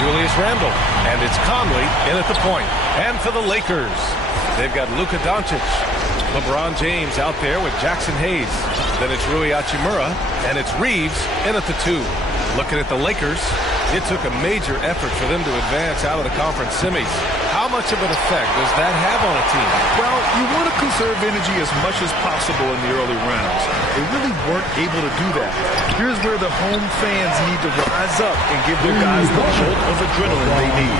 Julius Randle. And it's Conley in at the point. And for the Lakers, they've got Luka Doncic. LeBron James out there with Jackson Hayes. Then it's Rui Hachimura. And it's Reeves in at the 2. Looking at the Lakers, it took a major effort for them to advance out of the conference semis. How much of an effect does that have on a team? Well, you want to conserve energy as much as possible in the early rounds. They really weren't able to do that. Here's where the home fans need to rise up and give their guys the jolt of adrenaline they need.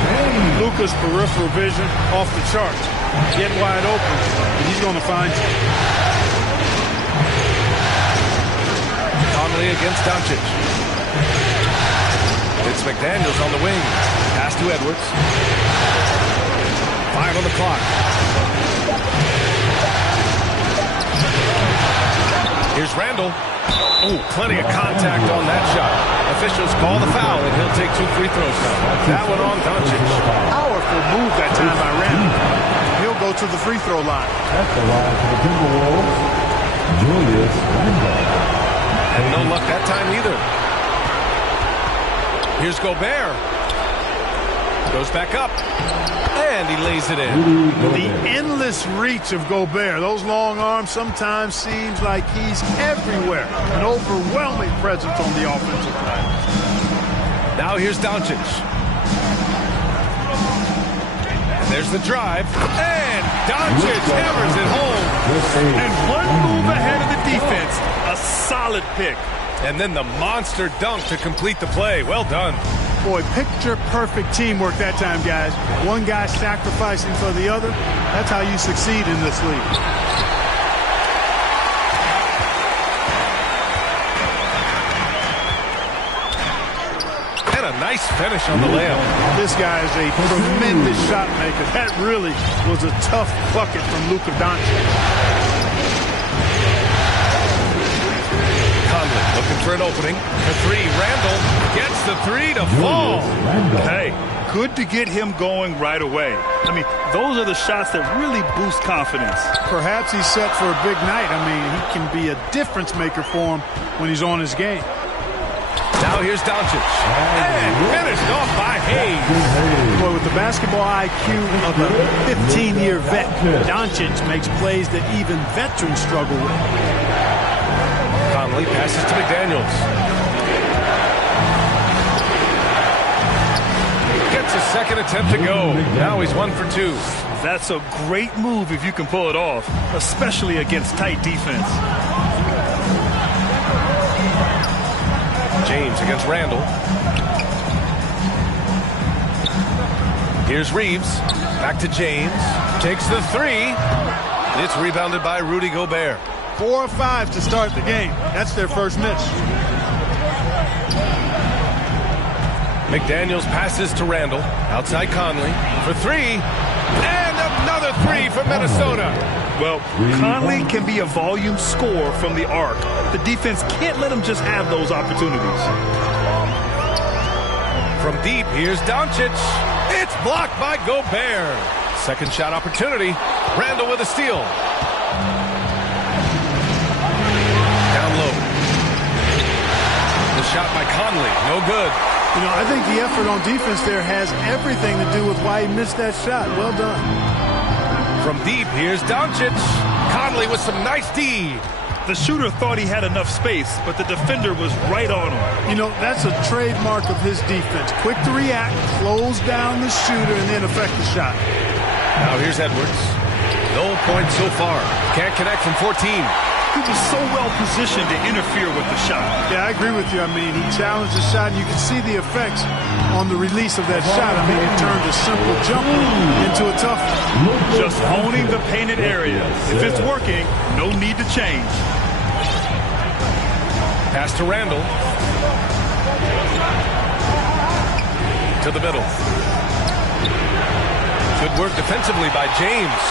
Luka's peripheral vision off the charts. Get wide open, and he's going to find you. Conley against Doncic. It's McDaniels on the wing. Pass to Edwards. 5 on the clock. Here's Randle. Oh, plenty of contact on that shot. Officials call the foul, and he'll take 2 free throws now. That one on Doncic. Powerful move that time by Randle. He'll go to the free throw line. At the line for the Timberwolves, Julius Randle. And no luck that time either. Here's Gobert. Goes back up. And he lays it in. The endless reach of Gobert. Those long arms sometimes seems like he's everywhere. An overwhelming presence on the offensive side. Now here's Doncic. And there's the drive. And Doncic hammers it home. And one move ahead of the defense. A solid pick. And then the monster dunk to complete the play. Well done. Boy, picture-perfect teamwork that time, guys. One guy sacrificing for the other. That's how you succeed in this league. And a nice finish on the layup. This guy is a tremendous shot maker. That really was a tough bucket from Luka Doncic. Looking for an opening. The 3, Randle gets the 3 to fall. Hey, good to get him going right away. I mean, those are the shots that really boost confidence. Perhaps he's set for a big night. I mean, he can be a difference maker for him when he's on his game. Now here's Doncic. And finished off by Hayes. Boy, with the basketball IQ of a 15-year vet, Doncic makes plays that even veterans struggle with. Conley passes to McDaniels. Gets a second attempt to go. Now he's 1 for 2. That's a great move if you can pull it off, especially against tight defense. James against Randle. Here's Reeves. Back to James. Takes the 3. It's rebounded by Rudy Gobert. 4 or 5 to start the game. That's their first miss. McDaniels passes to Randle. Outside Conley for 3. And another 3 from Minnesota. Well, Conley can be a volume scorer from the arc. The defense can't let him just have those opportunities. From deep, here's Doncic. It's blocked by Gobert. Second shot opportunity. Randle with a steal. Down low. The shot by Conley. No good. You know, I think the effort on defense there has everything to do with why he missed that shot. Well done. From deep, here's Doncic. Conley with some nice D. The shooter thought he had enough space, but the defender was right on him. You know, that's a trademark of his defense. Quick to react, close down the shooter, and then affect the shot. Now here's Edwards. No points so far. Can't connect from 14. He was so well positioned to interfere with the shot. Yeah, I agree with you. I mean, he challenged the shot, and you can see the effects on the release of that shot. I mean, it turned a simple jumper into a tough one. Just honing the painted area. If it's working, no need to change. Pass to Randle. To the middle. Good work defensively by James.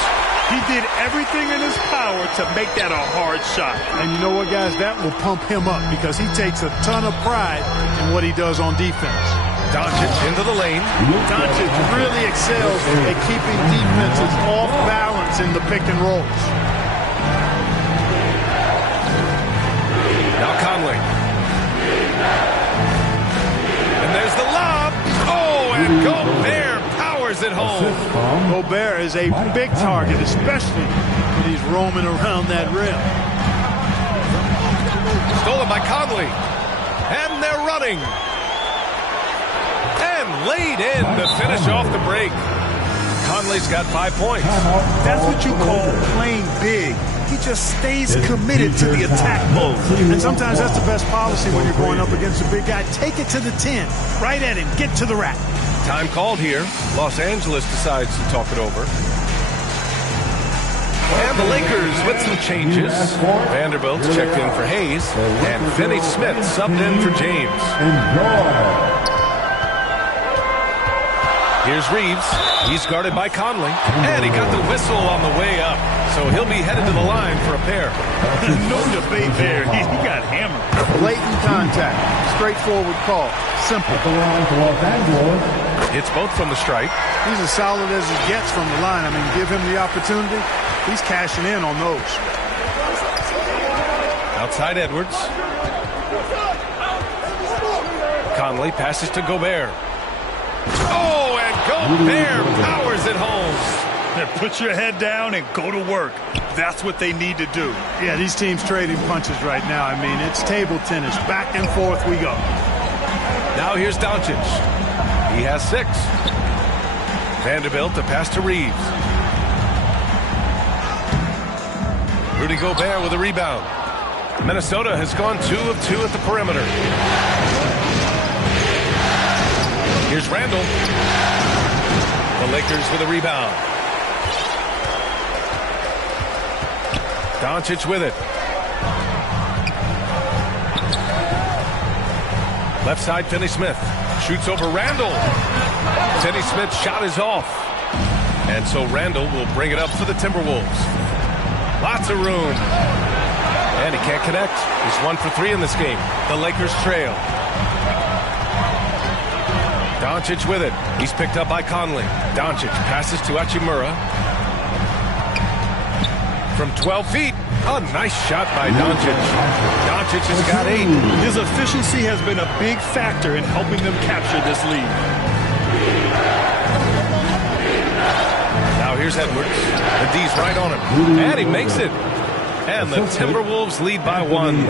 He did everything in his power to make that a hard shot. And you know what, guys? That will pump him up because he takes a ton of pride in what he does on defense. Doncic into the lane. Doncic really excels at keeping defenses off balance in the pick and rolls. Now Conley. And there's the lob. Oh, and Gobert powers it home. Gobert is a big target, especially when he's roaming around that rim. Stolen by Conley. And they're running. And laid in to finish off the break. Conley's got 5 points. That's what you call playing big. He just stays committed to the attack mode. And sometimes that's the best policy when you're going up against a big guy. Take it to the 10. Right at him. Get to the rack. Time called here. Los Angeles decides to talk it over. And the Lakers with some changes. Vanderbilt's checked in for Hayes. And Finney Smith subbed in for James. Here's Reeves. He's guarded by Conley. And he got the whistle on the way up. So he'll be headed to the line for a pair. No debate there. He got hammered. Blatant contact. Straightforward call. Simple. It's both from the stripe. He's as solid as he gets from the line. I mean, give him the opportunity. He's cashing in on those. Outside Edwards. Conley passes to Gobert. Oh, and Gobert powers it home. Put your head down and go to work. That's what they need to do. Yeah, these teams trading punches right now. I mean, it's table tennis. Back and forth we go. Now here's Doncic. He has 6. Vanderbilt to pass to Reeves. Rudy Gobert with a rebound. Minnesota has gone 2 of 2 at the perimeter. Here's Randall. The Lakers with a rebound. Doncic with it. Left side, Finney Smith. Shoots over Randall. Finney Smith's shot is off. And so Randall will bring it up for the Timberwolves. Lots of room. And he can't connect. He's 1 for 3 in this game. The Lakers trail. Doncic with it. He's picked up by Conley. Doncic passes to Hachimura. From 12 feet. A nice shot by Doncic. Doncic has got 8. His efficiency has been a big factor in helping them capture this lead. Now here's Edwards. The D's right on him. And he makes it. And the Timberwolves lead by 1.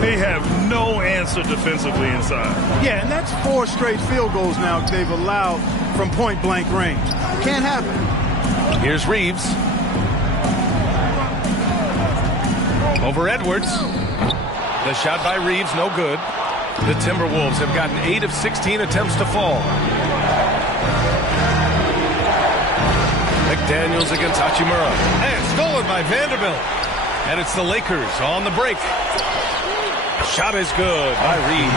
They have no answer defensively inside. Yeah, and that's 4 straight field goals now they've allowed from point-blank range. Can't happen. Here's Reeves. Over Edwards. The shot by Reeves, no good. The Timberwolves have gotten 8 of 16 attempts to fall. McDaniels against Hachimura. And stolen by Vanderbilt. And it's the Lakers on the break. Shot is good by Reeves.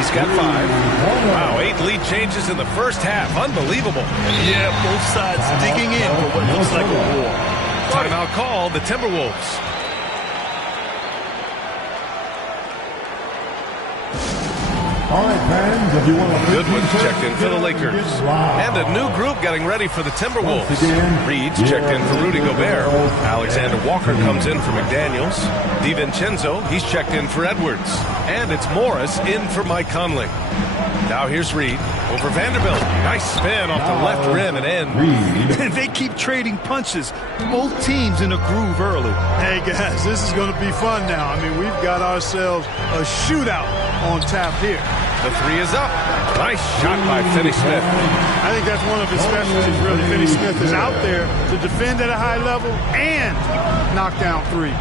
He's got 5. Wow, 8 lead changes in the first half. Unbelievable. Yeah, both sides digging in for what looks like a war. Timeout call, the Timberwolves. All right, fans, if you want to... Goodwin checked in for the Lakers. And a new group getting ready for the Timberwolves. Reed's checked in for Rudy Gobert. Alexander Walker comes in for McDaniels. DiVincenzo, he's checked in for Edwards. And it's Morris in for Mike Conley. Now here's Reed over Vanderbilt. Nice spin off the left rim and in. They keep trading punches. Both teams in a groove early. Hey, guys, this is going to be fun now. I mean, we've got ourselves a shootout on tap here. The 3 is up. Nice shot by Finney Smith. I think that's one of his specialties, really. Finney Smith is out there to defend at a high level and knock down 3s.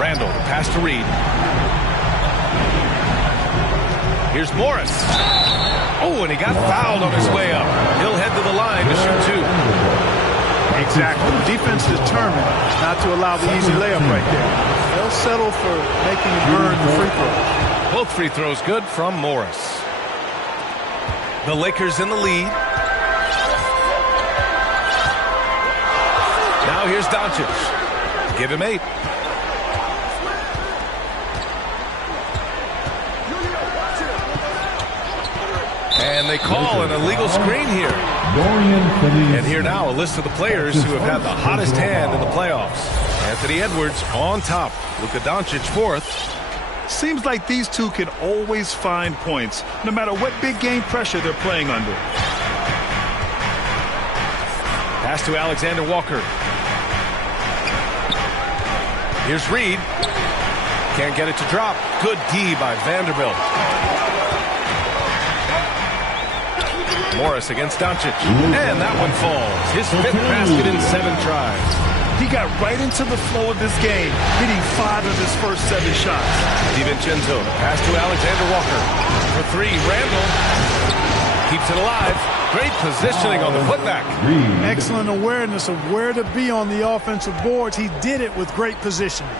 Randall, the pass to Reed. Here's Morris. Oh, and he got fouled on his way up. He'll head to the line to shoot 2. Exactly. Defense determined not to allow the easy layup right there. They'll settle for making him earn the free throws. Both free throws good from Morris. The Lakers in the lead. Now here's Doncic. Give him 8. And they call an illegal screen here. And here now a list of the players who have had the hottest hand in the playoffs. Anthony Edwards on top. Luka Doncic 4th. Seems like these two can always find points, no matter what big game pressure they're playing under. Pass to Alexander Walker. Here's Reed. Can't get it to drop. Good D by Vanderbilt. Morris against Doncic. And that one falls. His 5th basket in 7 tries. He got right into the flow of this game, hitting 5 of his first 7 shots. DiVincenzo, pass to Alexander Walker. For 3, Randall. Keeps it alive. Great positioning on the putback. Excellent awareness of where to be on the offensive boards. He did it with great positioning.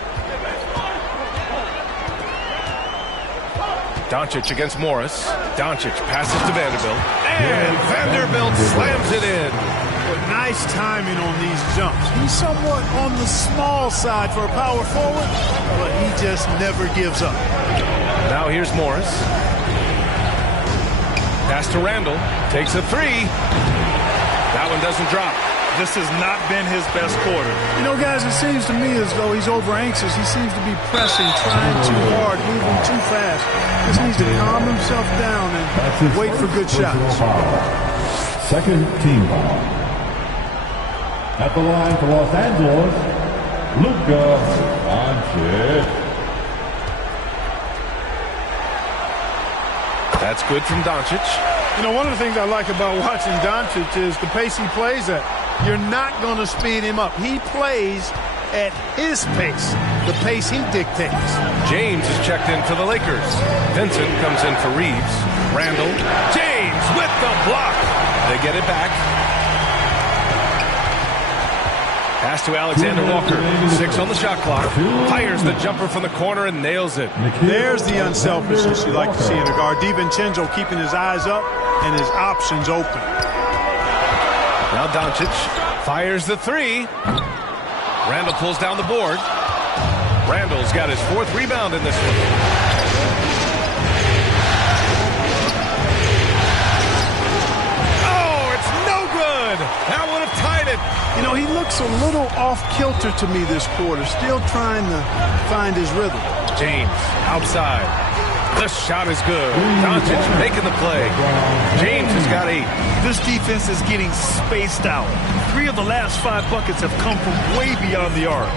Doncic against Morris. Doncic passes to Vanderbilt. And Vanderbilt slams it in. But nice timing on these jumps. He's somewhat on the small side for a power forward, but he just never gives up. Now here's Morris. Pass to Randall. Takes a 3. That one doesn't drop. This has not been his best quarter. You know, guys, it seems to me as though he's over anxious. He seems to be pressing, trying too hard, moving too fast. Just needs to calm himself down and wait for good shots. Second team foul. At the line for Los Angeles, Luka Doncic. That's good from Doncic. You know, one of the things I like about watching Doncic is the pace he plays at. You're not going to speed him up. He plays at his pace, the pace he dictates. James is checked in for the Lakers. Vincent comes in for Reeves. Randall. James with the block. They get it back. Pass to Alexander Walker. 6 on the shot clock. Fires the jumper from the corner and nails it. There's the unselfishness you like to see in a guard. DiVincenzo keeping his eyes up and his options open. Now Doncic fires the 3. Randall pulls down the board. Randall's got his 4th rebound in this one. Oh, it's no good. That would have tied it. You know, he looks a little off-kilter to me this quarter, still trying to find his rhythm. James outside. The shot is good. Doncic making the play. James has got 8. This defense is getting spaced out. 3 of the last 5 buckets have come from way beyond the arc.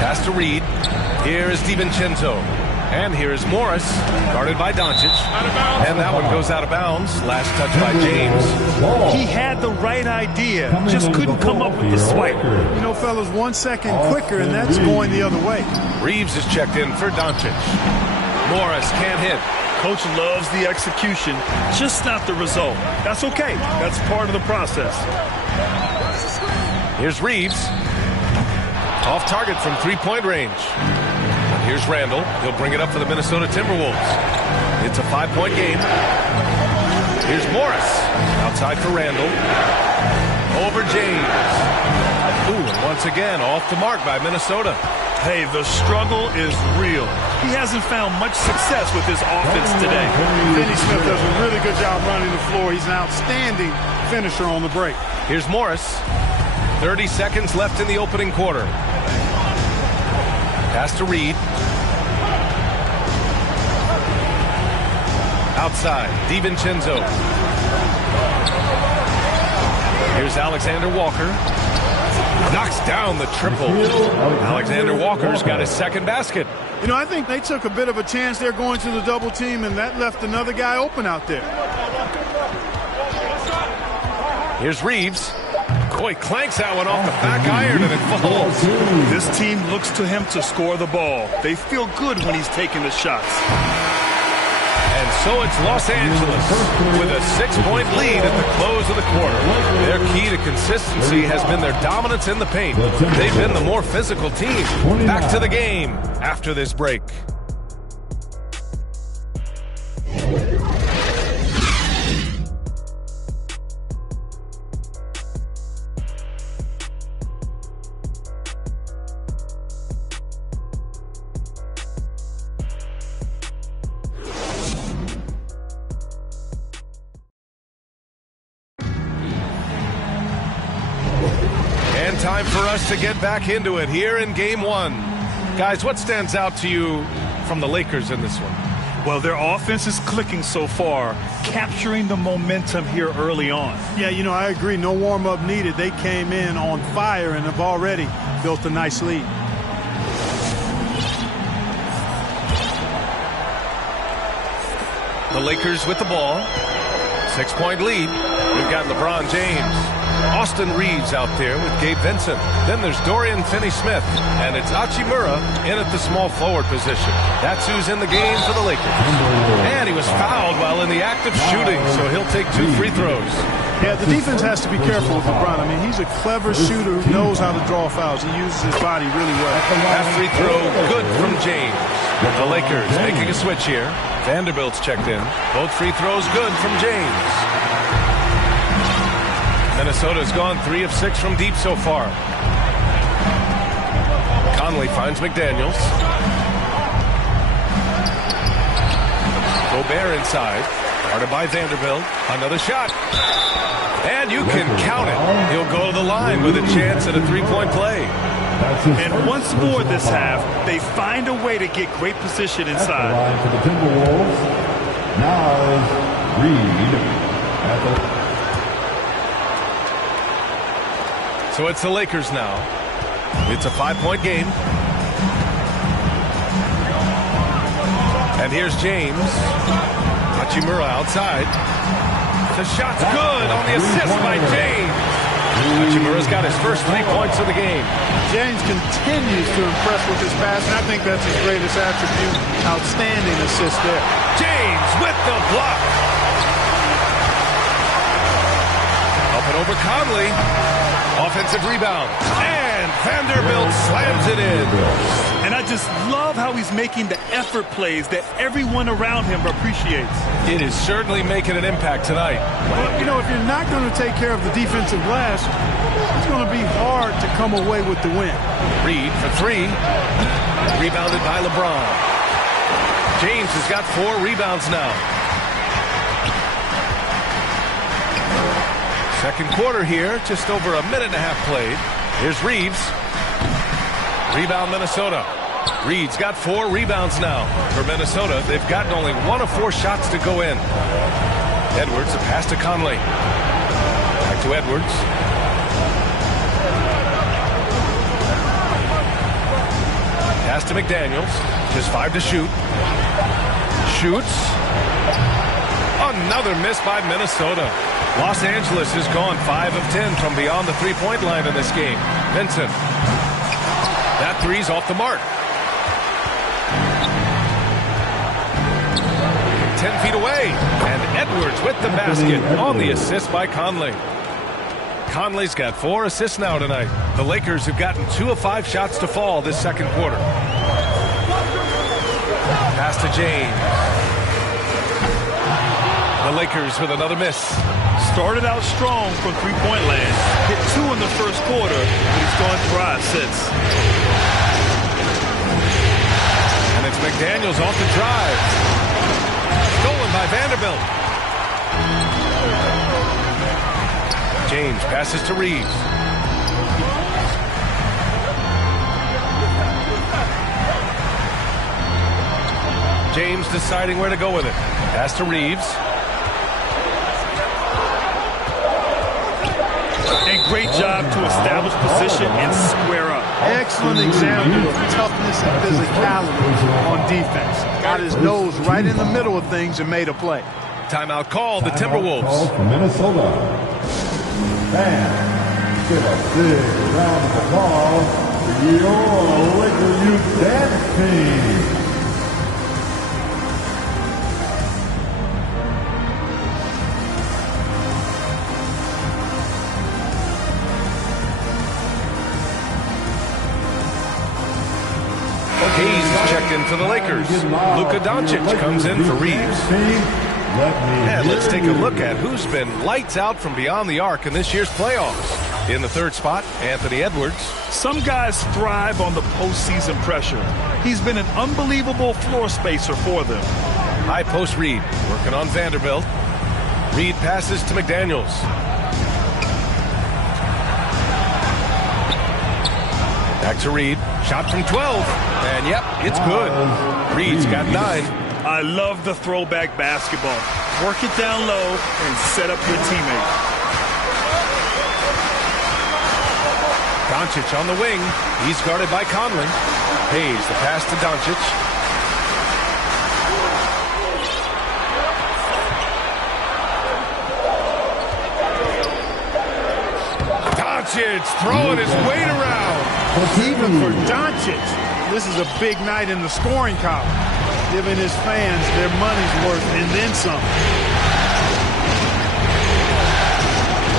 Pass to Reed. Here is DiVincenzo. And here is Morris, guarded by Doncic. And that one goes out of bounds. Last touch by James. He had the right idea, just couldn't come up with the swipe. You know, fellas, 1 second quicker, and that's going the other way. Reeves is checked in for Doncic. Morris can't hit. Coach loves the execution, just not the result. That's okay. That's part of the process. Here's Reeves. Off target from 3-point range. And here's Randall. He'll bring it up for the Minnesota Timberwolves. It's a 5-point game. Here's Morris. Outside for Randall. Over James. Ooh, and once again, off the mark by Minnesota. Hey, the struggle is real. He hasn't found much success with his offense today. Finney Smith does a really good job running the floor. He's an outstanding finisher on the break. Here's Morris. 30 seconds left in the opening quarter. Pass to Reed. Outside, DiVincenzo. Here's Alexander Walker. Knocks down the triple. Alexander Walker's got his 2nd basket. You know, I think they took a bit of a chance there going to the double team, and that left another guy open out there. Here's Reeves. Boy, clanks that one off the back iron, and it falls. This team looks to him to score the ball. They feel good when he's taking the shots. And so it's Los Angeles with a 6-point lead at the close of the quarter. Their key to consistency has been their dominance in the paint. They've been the more physical team. Back to the game after this break. Time for us to get back into it here in Game 1. Guys, what stands out to you from the Lakers in this one? Well, their offense is clicking so far, capturing the momentum here early on. Yeah, you know, I agree. No warm-up needed. They came in on fire and have already built a nice lead. The Lakers with the ball. 6-point lead. We've got LeBron James. Austin Reeves out there with Gabe Vincent. Then there's Dorian Finney-Smith. And it's Hachimura in at the small forward position. That's who's in the game for the Lakers. And he was fouled while in the act of shooting, so he'll take 2 free throws. Yeah, the defense has to be careful with LeBron. I mean, he's a clever shooter who knows how to draw fouls. He uses his body really well. That free throw good from James. The Lakers making a switch here. Vanderbilt's checked in. Both free throws good from James. Minnesota's gone 3 of 6 from deep so far. Conley finds McDaniels. Gobert inside. Guarded by Vanderbilt. Another shot. And you can count it. He'll go to the line with a chance at a 3-point play. And once more this half, they find a way to get great position inside. For the Timberwolves, now is Reed. So it's the Lakers now. It's a 5-point game. And here's James. Hachimura outside. The shot's good on the assist by James. Hachimura's got his first 3 points of the game. James continues to impress with his pass, and I think that's his greatest attribute. Outstanding assist there. James with the block. Up and over Conley. Offensive rebound. And Vanderbilt slams it in. And I just love how he's making the effort plays that everyone around him appreciates. It is certainly making an impact tonight. Well, you know, if you're not going to take care of the defensive glass, it's going to be hard to come away with the win. Reed for 3. Rebounded by LeBron. James has got 4 rebounds now. Second quarter here, just over a minute and a half played. Here's Reeves. Rebound Minnesota. Reed's got 4 rebounds now. For Minnesota, they've gotten only 1 of 4 shots to go in. Edwards, a pass to Conley. Back to Edwards. Pass to McDaniels. Just 5 to shoot. Shoots. Another miss by Minnesota. Los Angeles has gone 5 of 10 from beyond the 3-point line in this game. Vincent. That 3's off the mark. 10 feet away. And Edwards with the basket on the assist by Conley. Conley's got 4 assists now tonight. The Lakers have gotten 2 of 5 shots to fall this second quarter. Pass to James. The Lakers with another miss. Started out strong from 3-point land. Hit 2 in the first quarter, but he's gone dry since. And it's McDaniels off the drive. Stolen by Vanderbilt. James passes to Reeves. James deciding where to go with it. Pass to Reeves. And great job to establish position and square up. Excellent example of toughness and physicality on defense. Got his nose right in the middle of things and made a play. Timeout call, the Timberwolves. Call for Minnesota. Fans, give a big round of applause for your Laker Youth Dance Team. Hayes is checked in for the Lakers. Luka Doncic comes in for Reeves. And let's take a look at who's been lights out from beyond the arc in this year's playoffs. In the 3rd spot, Anthony Edwards. Some guys thrive on the postseason pressure. He's been an unbelievable floor spacer for them. High post Reed, working on Vanderbilt. Reed passes to McDaniels. Back to Reed. Shot from 12. And yep, it's good. Reed's got 9. I love the throwback basketball. Work it down low and set up your teammate. Doncic on the wing. He's guarded by Conley. Hayes, the pass to Doncic. Doncic throwing his weight around. Even for Doncic, this is a big night in the scoring column, giving his fans their money's worth and then some.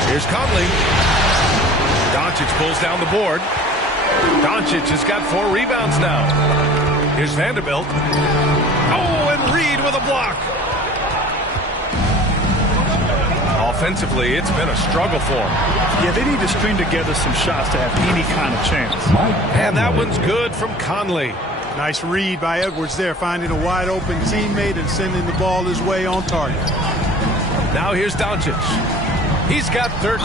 Here's Conley. Doncic pulls down the board. Doncic has got 4 rebounds now. Here's Vanderbilt. Oh, and Reed with a block. Offensively, it's been a struggle for him. Yeah, they need to string together some shots to have any kind of chance. And that one's good from Conley. Nice read by Edwards there, finding a wide open teammate and sending the ball his way on target. Now here's Doncic. He's got 13.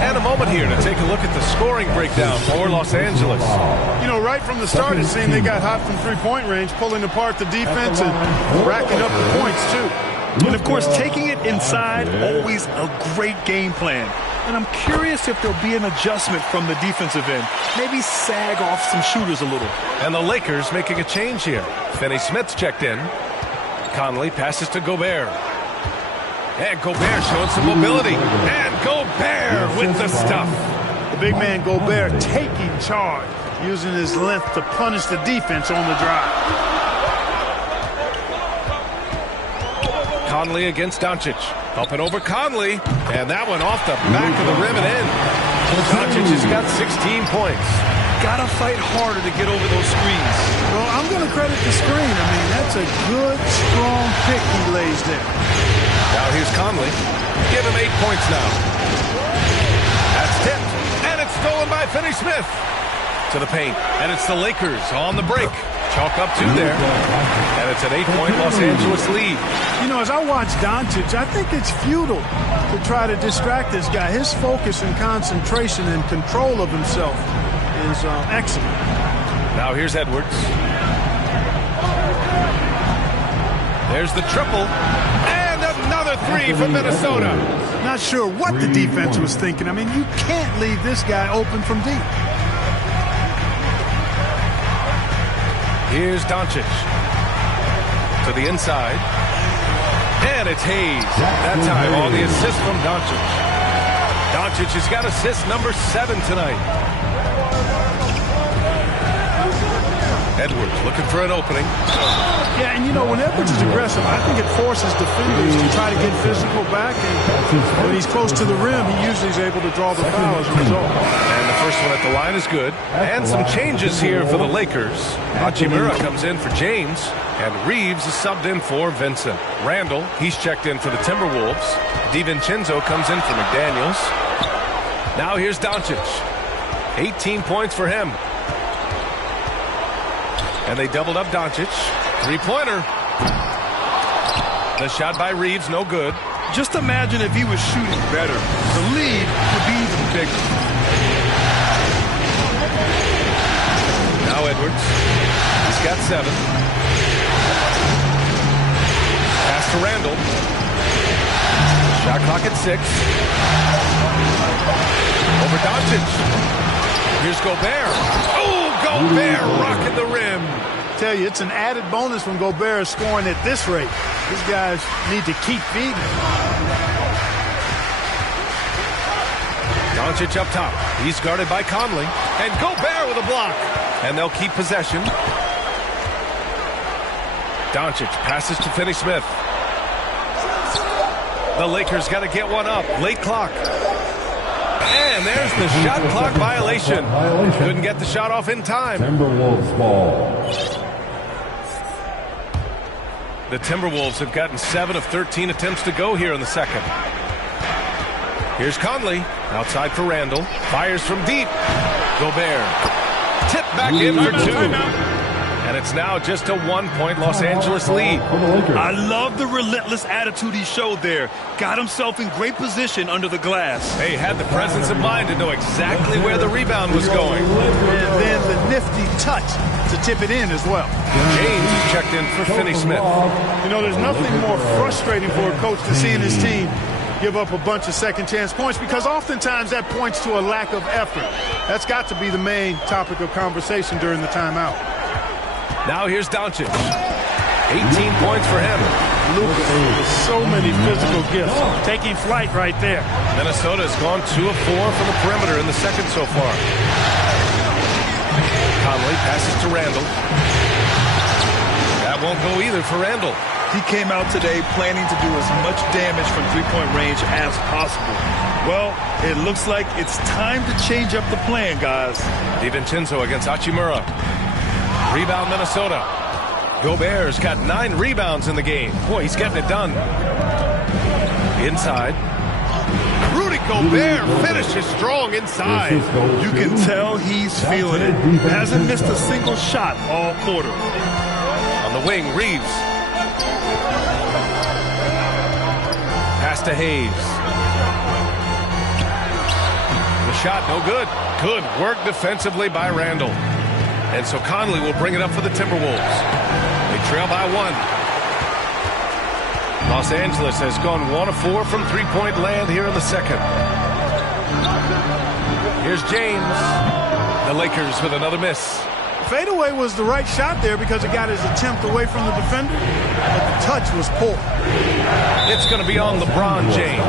And a moment here to take a look at the scoring breakdown for Los Angeles. You know, right from the start, it seemed they got hot from three-point range, pulling apart the defense and racking up the points, too. And, of course, taking it inside, always a great game plan. And I'm curious if there'll be an adjustment from the defensive end. Maybe sag off some shooters a little. And the Lakers making a change here. Finney Smith's checked in. Conley passes to Gobert. And Gobert showing some mobility. And Gobert with the stuff. The big man Gobert taking charge, using his length to punish the defense on the drive. Conley against Doncic. Up and over Conley. And that one off the back of the rim and in. Doncic has got 16 points. Gotta fight harder to get over those screens. Well, I'm going to credit the screen. I mean, that's a good, strong pick he lays there. Now here's Conley. Give him 8 points now. That's tipped. And it's stolen by Finney Smith. To the paint. And it's the Lakers on the break. Chalk up 2 there. And it's an 8-point Los Angeles lead. You know, as I watch Doncic, I think it's futile to try to distract this guy. His focus and concentration and control of himself is excellent. Now here's Edwards. There's the triple. And another 3 from Minnesota. Not sure what the defense was thinking. I mean, you can't leave this guy open from deep. Here's Doncic. To the inside. And it's Hayes. That time on the assist from Doncic. Doncic has got assist number 7 tonight. Edwards looking for an opening. Yeah, and you know, when Edwards is aggressive, I think it forces defenders to try to get physical back. And when he's close to the rim, he usually is able to draw the foul as a result. And the first one at the line is good. And some changes here for the Lakers. Hachimura comes in for James. And Reeves is subbed in for Vincent. Randall, he's checked in for the Timberwolves. DiVincenzo comes in for McDaniels. Now here's Doncic. 18 points for him. And they doubled up Doncic. 3-pointer. The shot by Reeves, no good. Just imagine if he was shooting better. The lead would be even bigger. Now Edwards. He's got 7. Pass to Randall. Shot clock at 6. Over Doncic. Here's Gobert. Oh, Gobert rocking the rim. Tell you, it's an added bonus when Gobert is scoring at this rate. These guys need to keep feeding. Doncic up top. He's guarded by Conley. And Gobert with a block. And they'll keep possession. Doncic passes to Finney Smith. The Lakers got to get one up. Late clock. And there's the shot clock violation. Couldn't get the shot off in time. Timberwolves ball. The Timberwolves have gotten 7 of 13 attempts to go here in the second. Here's Conley. Outside for Randall. Fires from deep. Gobert. Tip back in for 2. And it's now just a 1-point Los Angeles lead. I love the relentless attitude he showed there. Got himself in great position under the glass. They had the presence of mind to know exactly where the rebound was going. And then the nifty touch to tip it in as well. James is checked in for Finney Smith. You know, there's nothing more frustrating for a coach than seeing his team give up a bunch of second chance points, because oftentimes that points to a lack of effort. That's got to be the main topic of conversation during the timeout. Now here's Doncic. 18 points for him. Lucas with so many physical gifts. Taking flight right there. Minnesota's gone 2 of 4 from the perimeter in the second so far. Conley passes to Randall. That won't go either for Randall. He came out today planning to do as much damage from three-point range as possible. Well, it looks like it's time to change up the plan, guys. DiVincenzo against Hachimura. Rebound Minnesota. Gobert's got 9 rebounds in the game. Boy, he's getting it done. Inside. Rudy Gobert finishes strong inside. You can tell he's feeling it. Hasn't missed a single shot all quarter. On the wing, Reeves. Pass to Hayes. The shot, no good. Good work defensively by Randall. And so Conley will bring it up for the Timberwolves. They trail by 1. Los Angeles has gone 1 of 4 from three-point land here in the second. Here's James. The Lakers with another miss. Fadeaway was the right shot there because it got his attempt away from the defender, but the touch was poor. It's going to be on LeBron James.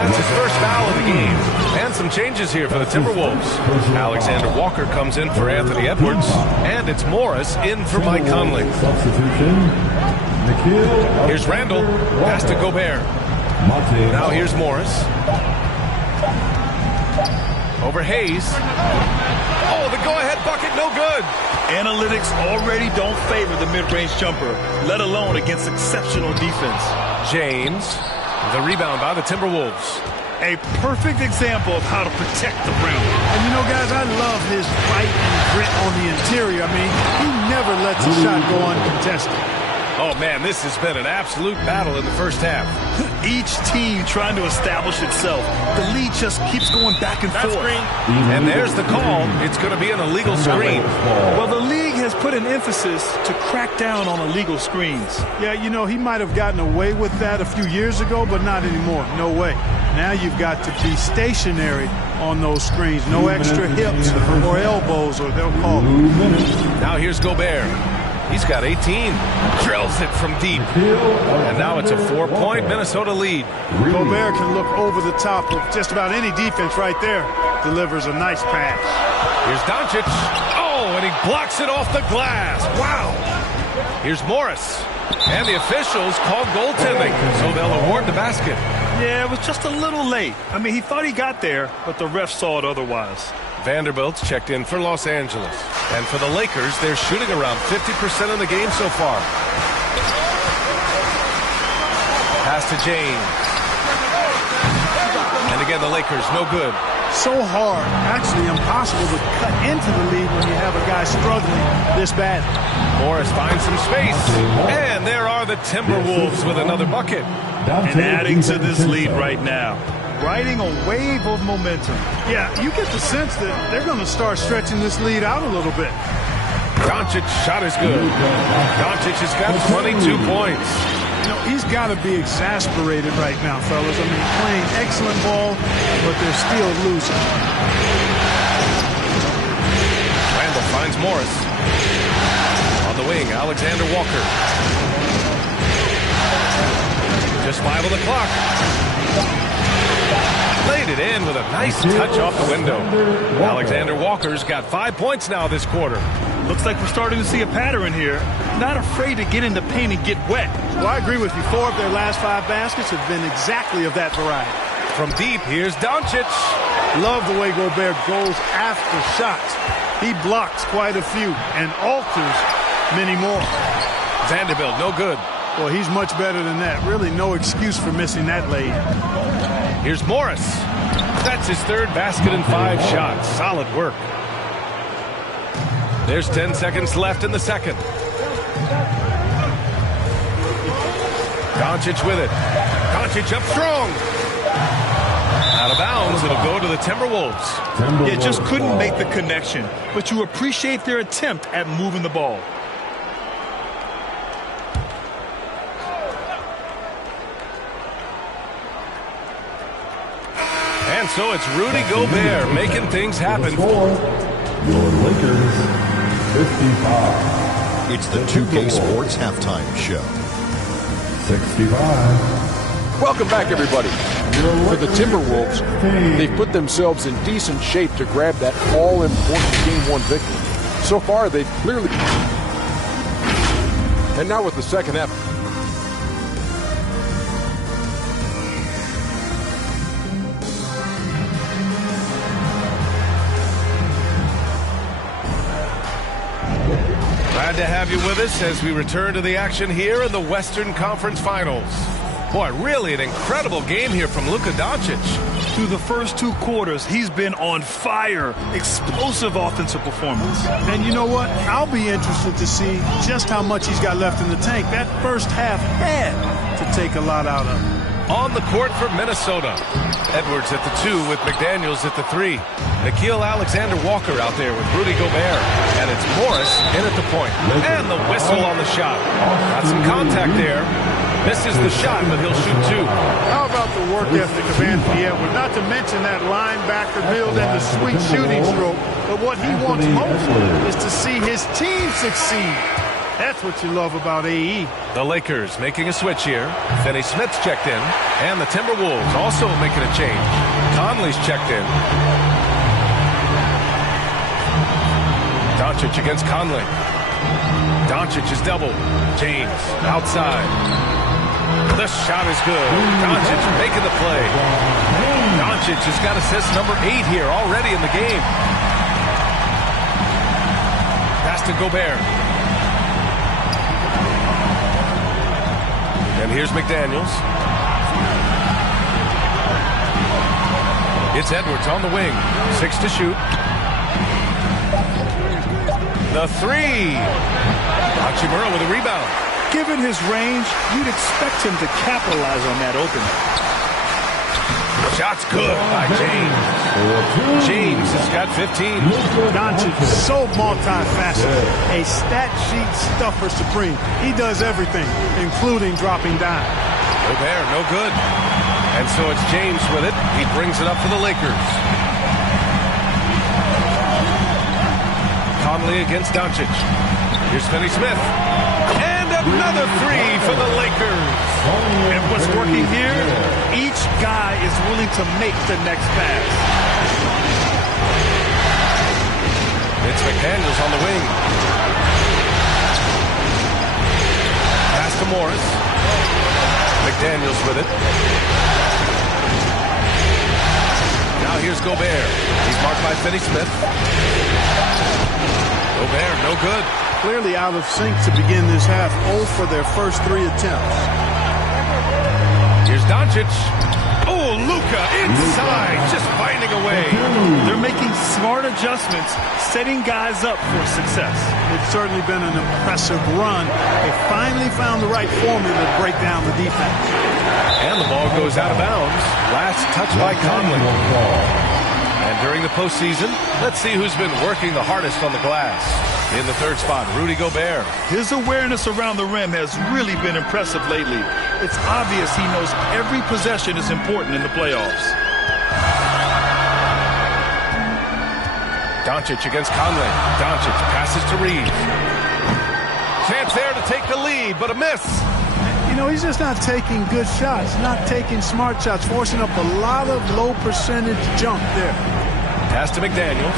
That's his first foul of the game. And some changes here for the Timberwolves. Alexander Walker comes in for Anthony Edwards. And it's Morris in for Mike Conley. Here's Randall. Pass to Gobert. Now here's Morris. Over Hayes. Oh, the go-ahead bucket, no good. Analytics already don't favor the mid-range jumper, let alone against exceptional defense. James. The rebound by the Timberwolves. A perfect example of how to protect the rim. And you know, guys, I love his fight and grit on the interior. I mean, he never lets a shot go uncontested. Oh, man, this has been an absolute battle in the first half. Each team trying to establish itself. The lead just keeps going back and forth. And there's the call. It's going to be an illegal screen. Well, the league has put an emphasis to crack down on illegal screens. Yeah, you know, he might have gotten away with that a few years ago, but not anymore. No way. Now you've got to be stationary on those screens. No extra hips or elbows, or they'll call it. Now here's Gobert. He's got 18. Drills it from deep. And now it's a 4-point Minnesota lead. Gobert can look over the top of just about any defense right there. Delivers a nice pass. Here's Doncic. Oh, and he blocks it off the glass. Wow. Here's Morris. And the officials called goaltending, so they'll award the basket. Yeah, it was just a little late. I mean, he thought he got there, but the ref saw it otherwise. Vanderbilt's checked in for Los Angeles. And for the Lakers, they're shooting around 50% in the game so far. Pass to James. And again, the Lakers, no good. So hard, actually impossible to cut into the lead when you have a guy struggling this bad. Morris finds some space. And there are the Timberwolves with another bucket. And adding to this lead right now. Riding a wave of momentum. Yeah, you get the sense that they're going to start stretching this lead out a little bit. Doncic's shot is good. Doncic has got 22 points. You know, he's got to be exasperated right now, fellas. I mean, playing excellent ball, but they're still losing. Randall finds Morris. On the wing, Alexander Walker. Just 5 on the clock. Laid it in with a nice touch off the window. Alexander Walker's got 5 points now this quarter. Looks like we're starting to see a pattern here. Not afraid to get in the paint and get wet. Well, I agree with you. 4 of their last 5 baskets have been exactly of that variety. From deep, here's Doncic. Love the way Gobert goes after shots. He blocks quite a few and alters many more. Vanderbilt, no good. Well, he's much better than that. Really no excuse for missing that lay. Here's Morris. That's his 3rd basket and 5 shots. Solid work. There's 10 seconds left in the second. Doncic with it. Doncic up strong. Out of bounds. It'll go to the Timberwolves. Yeah, just couldn't make the connection. But you appreciate their attempt at moving the ball. And so it's Rudy Gobert making things happen. Your Lakers, 55. It's the 2K Sports Halftime Show. 65. Welcome back, everybody. For the Timberwolves, they've put themselves in decent shape to grab that all-important Game 1 victory. So far, they've clearly... And now with the second half... Glad to have you with us as we return to the action here in the Western Conference Finals. Boy, really an incredible game here from Luka Doncic. Through the first 2 quarters, he's been on fire. Explosive offensive performance. And you know what? I'll be interested to see just how much he's got left in the tank. That first half had to take a lot out of him. On the court for Minnesota. Edwards at the 2 with McDaniels at the 3. Nickeil Alexander-Walker out there with Rudy Gobert. And it's Morris in at the point. And the whistle on the shot. Got some contact there. Misses the shot, but he'll shoot 2. How about the work ethic of Anthony Edwards? Not to mention that linebacker build and the sweet shooting stroke. But what he wants most is to see his team succeed. That's what you love about AE. The Lakers making a switch here. Finney Smith's checked in. And the Timberwolves also making a change. Conley's checked in. Doncic against Conley. Doncic is doubled. James outside. The shot is good. Doncic making the play. Doncic has got assist number 8 here already in the game. Pass to Gobert. And here's McDaniels. It's Edwards on the wing. 6 to shoot. The 3. Hachimura with a rebound. Given his range, you'd expect him to capitalize on that opening. Shot's good by James. James has got 15. Doncic is so multifaceted. A stat sheet stuffer supreme. He does everything, including dropping down. Gobert, no good. And so it's James with it. He brings it up for the Lakers. Conley against Doncic. Here's Finney Smith. And another 3 for the Lakers. And what's working here, each guy is willing to make the next pass. It's McDaniels on the wing. Pass to Morris. McDaniels with it. Now here's Gobert. He's marked by Finney Smith. Gobert, no good. Clearly out of sync to begin this half. 0 for their first 3 attempts. Here's Doncic. Oh, Luka inside, just finding a way. They're making smart adjustments, setting guys up for success. It's certainly been an impressive run. They finally found the right formula to break down the defense. And the ball goes out of bounds. Last touch by Conley. And during the postseason, let's see who's been working the hardest on the glass. In the 3rd spot, Rudy Gobert. His awareness around the rim has really been impressive lately. It's obvious he knows every possession is important in the playoffs. Doncic against Conley. Doncic passes to Reeves. Chance there to take the lead, but a miss. You know, he's just not taking good shots, not taking smart shots, forcing up a lot of low percentage jump there. Pass to McDaniels.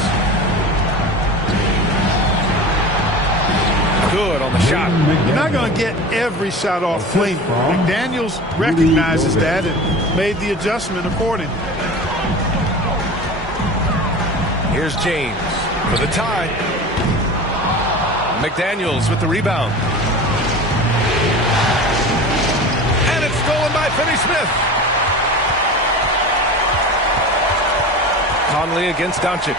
Good on the shot. You're not going to get every shot off clean. McDaniels recognizes that and made the adjustment accordingly. Here's James for the tie. McDaniels with the rebound. And it's stolen by Finney Smith. Conley against Doncic.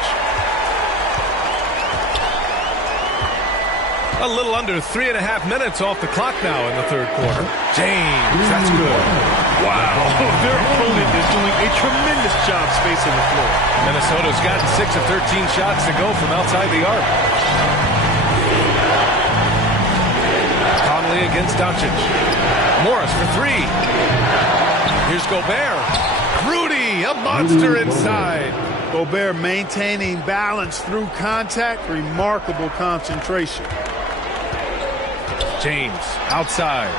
A little under 3.5 minutes off the clock now in the third quarter. James, that's good. Wow, their opponent is doing a tremendous job spacing the floor. Minnesota's gotten 6 of 13 shots to go from outside the arc. Conley against Doncic. Morris for 3. Here's Gobert. Rudy, a monster inside. Gobert maintaining balance through contact. Remarkable concentration. James outside.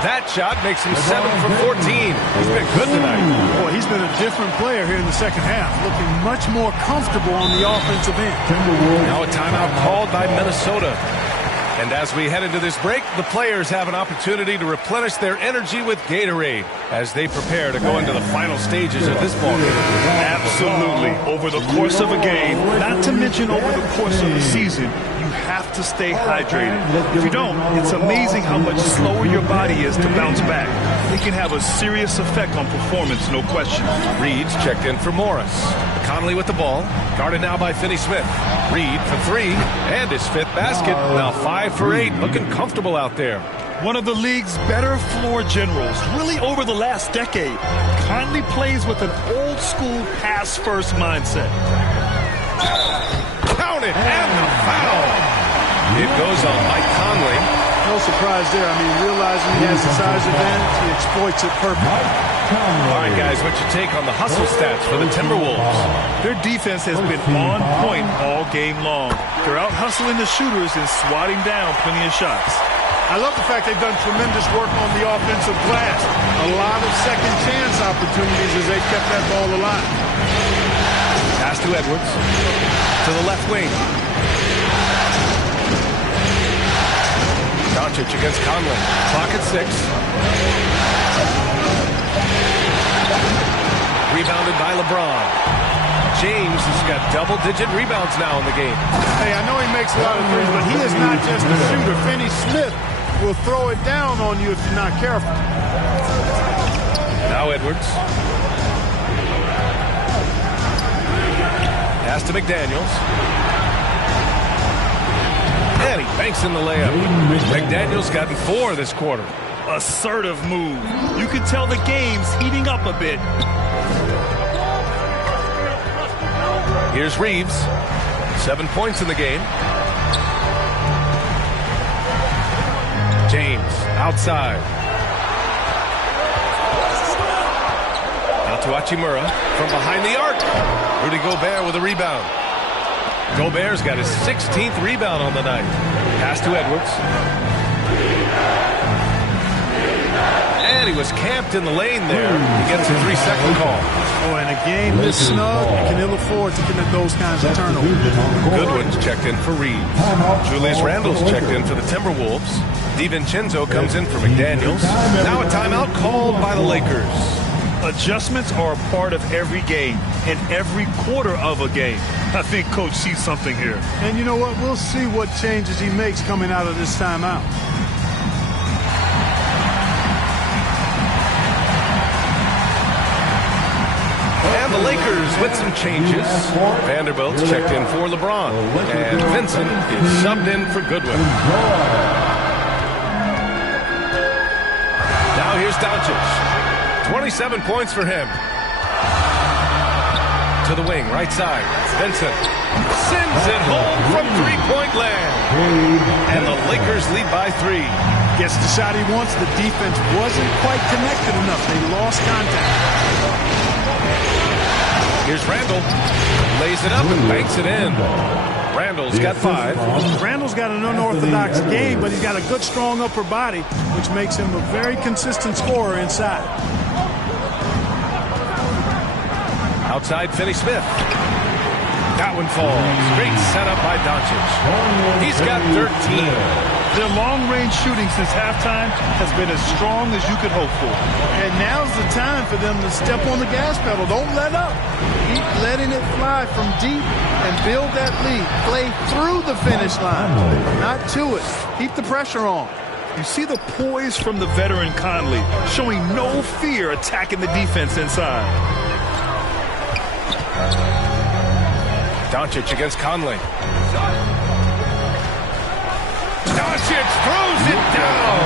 That shot makes him 7 for 14. He's been good tonight. Boy, he's been a different player here in the second half, looking much more comfortable on the offensive end. Now a timeout called by Minnesota. And as we head into this break, the players have an opportunity to replenish their energy with Gatorade as they prepare to go into the final stages of this ballgame. Absolutely. Over the course of a game, not to mention over the course of the season, you have to stay hydrated. If you don't, it's amazing how much slower your body is to bounce back. It can have a serious effect on performance, no question. Reed's checked in for Morris. Conley with the ball, guarded now by Finney-Smith. Reed for 3, and his 5th basket. Now 5 for 8, looking comfortable out there. One of the league's better floor generals, really over the last decade. Conley plays with an old-school pass-first mindset. Count it, and the foul. It goes on Mike Conley. No surprise there. I mean, realizing he has the size advantage, he exploits it perfectly. All right, guys, what's your take on the hustle stats for the Timberwolves? Their defense has been on point all game long. They're out hustling the shooters and swatting down plenty of shots. I love the fact they've done tremendous work on the offensive glass. A lot of second chance opportunities as they've kept that ball alive. Pass to Edwards. To the left wing. Doncic against Conley. Clock at 6. Rebounded by LeBron. James has got double-digit rebounds now in the game. Hey, I know he makes a lot of threes, but he is not just a shooter. Finney-Smith will throw it down on you if you're not careful. Now Edwards. Pass to McDaniels. And he banks in the layup. McDaniels gotten 4 this quarter. Assertive move. You can tell the game's heating up a bit. Here's Reeves. 7 points in the game. James outside. Now to Hachimura from behind the arc. Rudy Gobert with a rebound. Gobert's got his 16th rebound on the night. Pass to Edwards. And he was camped in the lane there. He gets a 3-second call. Oh, in a game this snug, you can ill afford to commit those kinds of turnovers. Goodwin's checked in for Reed. Julius Randle's checked in for the Timberwolves. DiVincenzo comes in for McDaniels. Now a timeout called by the Lakers. Adjustments are a part of every game and every quarter of a game. I think Coach sees something here. And you know what? We'll see what changes he makes coming out of this timeout. And the Lakers with some changes. Vanderbilt's checked in for LeBron. And Vincent is subbed in for Goodwin. Now here's Doncic. 27 points for him. To the wing, right side. Vincent sends it home from three-point land. And the Lakers lead by 3. Gets the shot he wants. The defense wasn't quite connected enough. They lost contact. Here's Randle. Lays it up and banks it in. Randle's got 5. Randle's got an unorthodox game, but he's got a good, strong upper body, which makes him a very consistent scorer inside. Outside, Finney-Smith. That one falls. Great setup by Doncic. He's got 13. Their long-range shooting since halftime has been as strong as you could hope for. And now's the time for them to step on the gas pedal. Don't let up. Keep letting it fly from deep and build that lead. Play through the finish line, not to it. Keep the pressure on. You see the poise from the veteran Conley, showing no fear attacking the defense inside. Doncic against Conley. Doncic throws it down.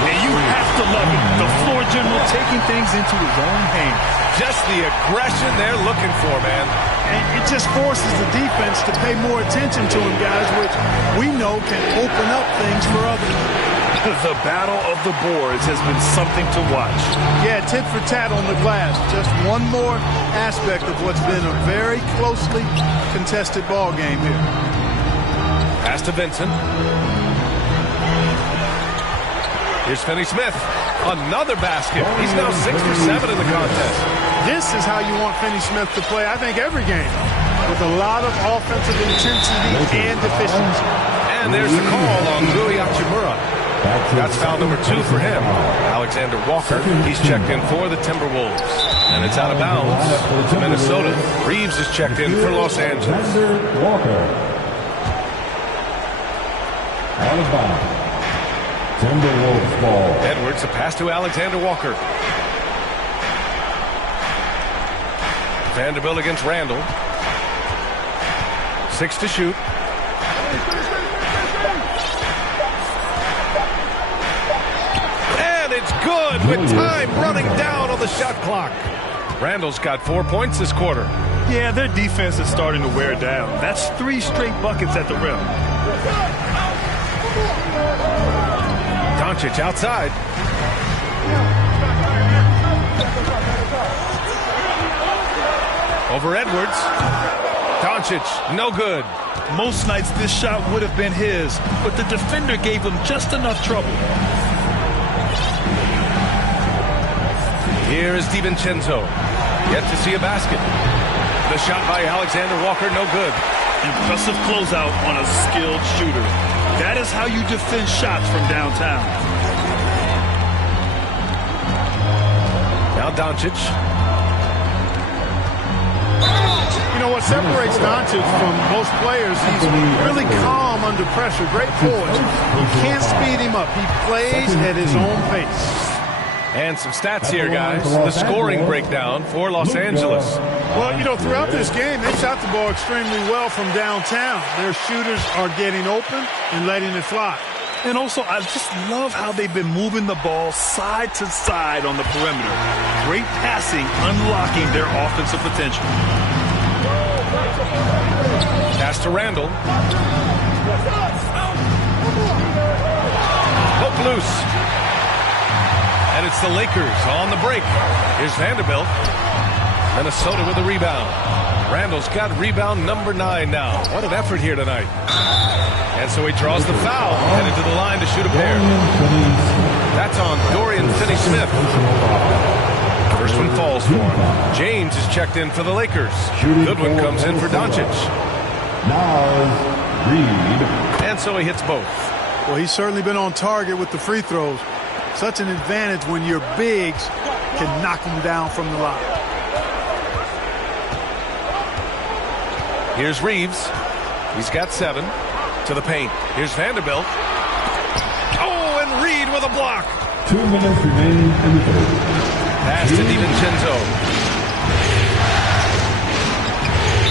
And you have to love it. The floor general taking things into his own hands. Just the aggression they're looking for, man. And it just forces the defense to pay more attention to him, guys, which we know can open up things for others. The battle of the boards has been something to watch. Yeah, tit for tat on the glass. Just one more aspect of what's been a very closely contested ball game here. Pass to Vincent. Here's Finney-Smith. Another basket. He's now 6 for 7 in the contest. This is how you want Finney-Smith to play, I think, every game, with a lot of offensive intensity and efficiency. And there's the call on Rui Hachimura. That's foul number 2 for him. Alexander Walker, he's checked in for the Timberwolves. And it's out of bounds to Minnesota. Reeves is checked in for Los Angeles. Alexander Walker. Out of bounds. Timberwolves ball. Edwards, a pass to Alexander Walker. Vanderbilt against Randall. 6 to shoot. And it's good with time running down on the shot clock. Randall's got 4 points this quarter. Yeah, their defense is starting to wear down. That's 3 straight buckets at the rim. Doncic outside. Over Edwards. Doncic, no good. Most nights this shot would have been his, but the defender gave him just enough trouble. Here is DiVincenzo. Yet to see a basket. The shot by Alexander Walker, no good. Impressive closeout on a skilled shooter. That is how you defend shots from downtown. Now Doncic. You know what separates Doncic from most players, he's really calm under pressure, great poise. You can't speed him up. He plays at his own pace. And some stats here, guys. The scoring breakdown for Los Angeles. Well, you know, throughout this game, they shot the ball extremely well from downtown. Their shooters are getting open and letting it fly. And also, I just love how they've been moving the ball side to side on the perimeter. Great passing, unlocking their offensive potential. Pass to Randall. Hook loose. And it's the Lakers on the break. Here's Vanderbilt. Minnesota with the rebound. Randall's got rebound number 9 now. What an effort here tonight. And so he draws the foul. Headed to the line to shoot a pair. That's on Dorian Finney-Smith. First one falls for him. James is checked in for the Lakers. Goodwin comes in for Doncic. Now Reed. And so he hits both. Well, he's certainly been on target with the free throws. Such an advantage when your bigs can knock them down from the line. Here's Reeves. He's got 7 to the paint. Here's Vanderbilt. Oh, and Reed with a block. 2 minutes remaining in the third. Pass to DiVincenzo.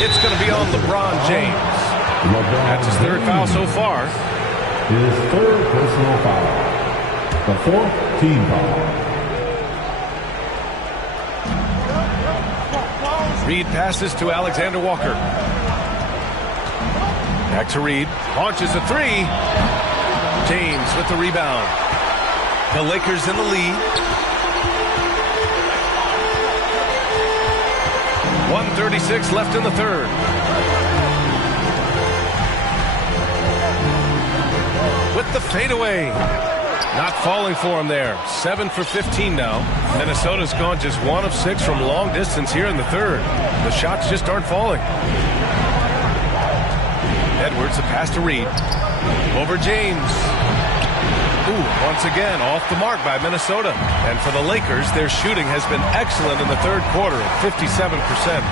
It's going to be on LeBron James. That's his 3rd foul so far. His 3rd personal foul. The 4th team foul. Reed passes to Alexander Walker. Back to Reed. Launches a 3. James with the rebound. The Lakers in the lead. 1:36 left in the third. With the fadeaway. Not falling for him there. 7 for 15 now. Minnesota's gone just 1 of 6 from long distance here in the third. The shots just aren't falling. Edwards, a pass to Reed. Over James. Ooh, once again, off the mark by Minnesota. And for the Lakers, their shooting has been excellent in the third quarter at 57%.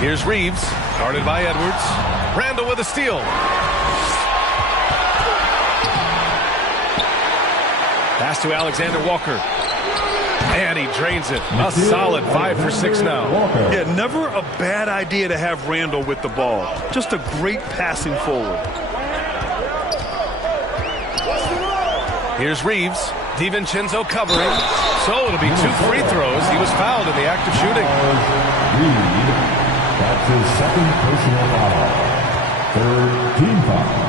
Here's Reeves, guarded by Edwards. Randall with a steal. Pass to Alexander Walker. And he drains it. A solid 5 for 6 now. Yeah, never a bad idea to have Randall with the ball. Just a great passing forward. Here's Reeves. DiVincenzo covering. So it'll be 2 free throws. He was fouled in the act of shooting. That's his second personal foul. Third team foul.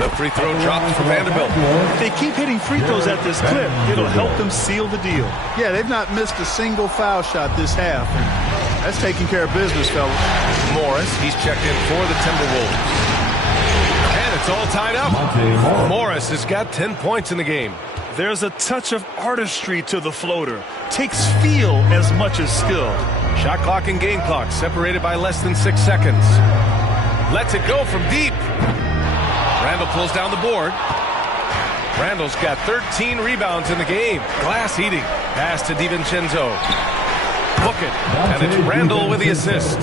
The free throw drops for Vanderbilt. If they keep hitting free throws at this clip, it'll help them seal the deal. Yeah, they've not missed a single foul shot this half. And that's taking care of business, fellas. Morris, he's checked in for the Timberwolves. And it's all tied up. Morris has got 10 points in the game. There's a touch of artistry to the floater. Takes feel as much as skill. Shot clock and game clock separated by less than 6 seconds. Lets it go from deep. Randall pulls down the board. Randall's got 13 rebounds in the game. Glass eating. Pass to DiVincenzo. Book it. And it's Randall with the assist.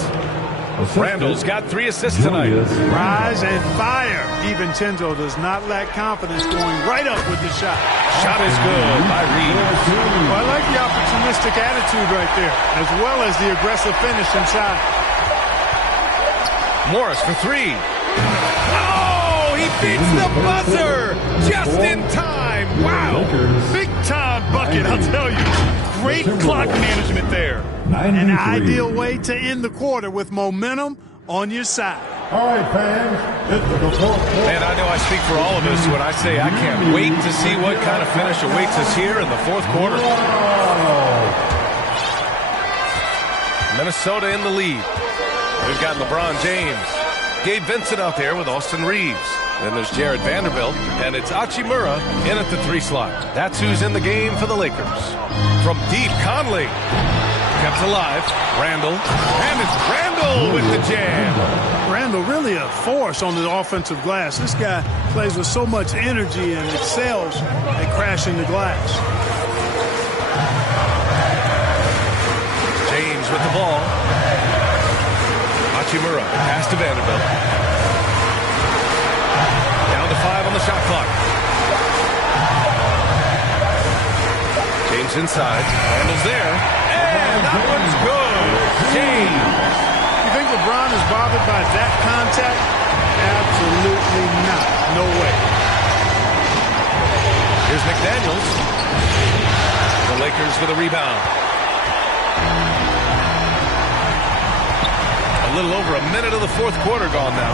Randall's got 3 assists tonight. Rise and fire. DiVincenzo does not lack confidence, going right up with the shot. Shot is good by Reeves. Well, I like the opportunistic attitude right there, as well as the aggressive finish inside. Morris for 3. Oh, he beats the buzzer just in time. Wow. Big time bucket, I'll tell you. Great clock management there. An ideal way to end the quarter with momentum on your side. All right, fans, it's the fourth quarter. Man, I know I speak for all of us when I say I can't wait to see what kind of finish awaits us here in the fourth quarter. Minnesota in the lead. We've got LeBron James. Gabe Vincent out there with Austin Reeves. Then there's Jared Vanderbilt, and it's Hachimura in at the 3 slot. That's who's in the game for the Lakers. From deep, Conley. Kept alive. Randall. And it's Randall with the jam. Randall really a force on the offensive glass. This guy plays with so much energy and excels at crashing the glass. James with the ball. Hachimura. Pass to Vanderbilt. Down to 5 on the shot clock. James inside. Randall's there. And that one's good. James. You think LeBron is bothered by that contact? Absolutely not. No way. Here's McDaniels. The Lakers with a rebound. A little over a minute of the fourth quarter gone now.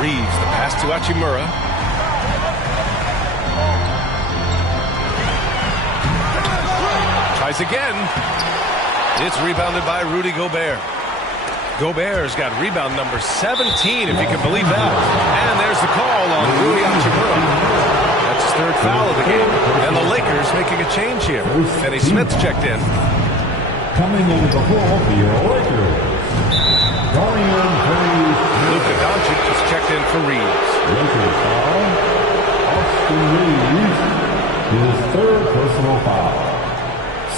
Reeves, the pass to Hachimura. Tries again. It's rebounded by Rudy Gobert. Gobert's got rebound number 17, if you can believe that. And there's the call on Rui Hachimura. That's his 3rd foul of the game. And the Lakers making a change here. Finney Smith's checked in. Coming into the ball for your Lakers. Going in plays. Luka Doncic is checked in for Reeves. Lakers foul. Austin Reeves, his 3rd personal foul.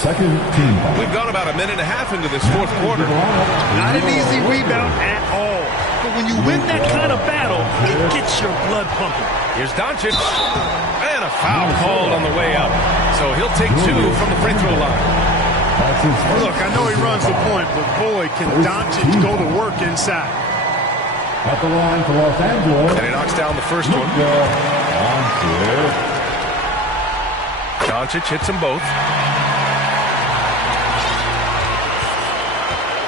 Second team foul. We've gone about a minute and a half into this fourth quarter. Not an easy rebound at all. But when you win that kind of battle, it gets your blood pumping. Here's Doncic. And a foul called on the way out. So he'll take 2 from the free throw line. Look, I know he runs the point, but boy, can Doncic go to work inside. At the line for Los Angeles. And he knocks down the first one. Doncic hits them both.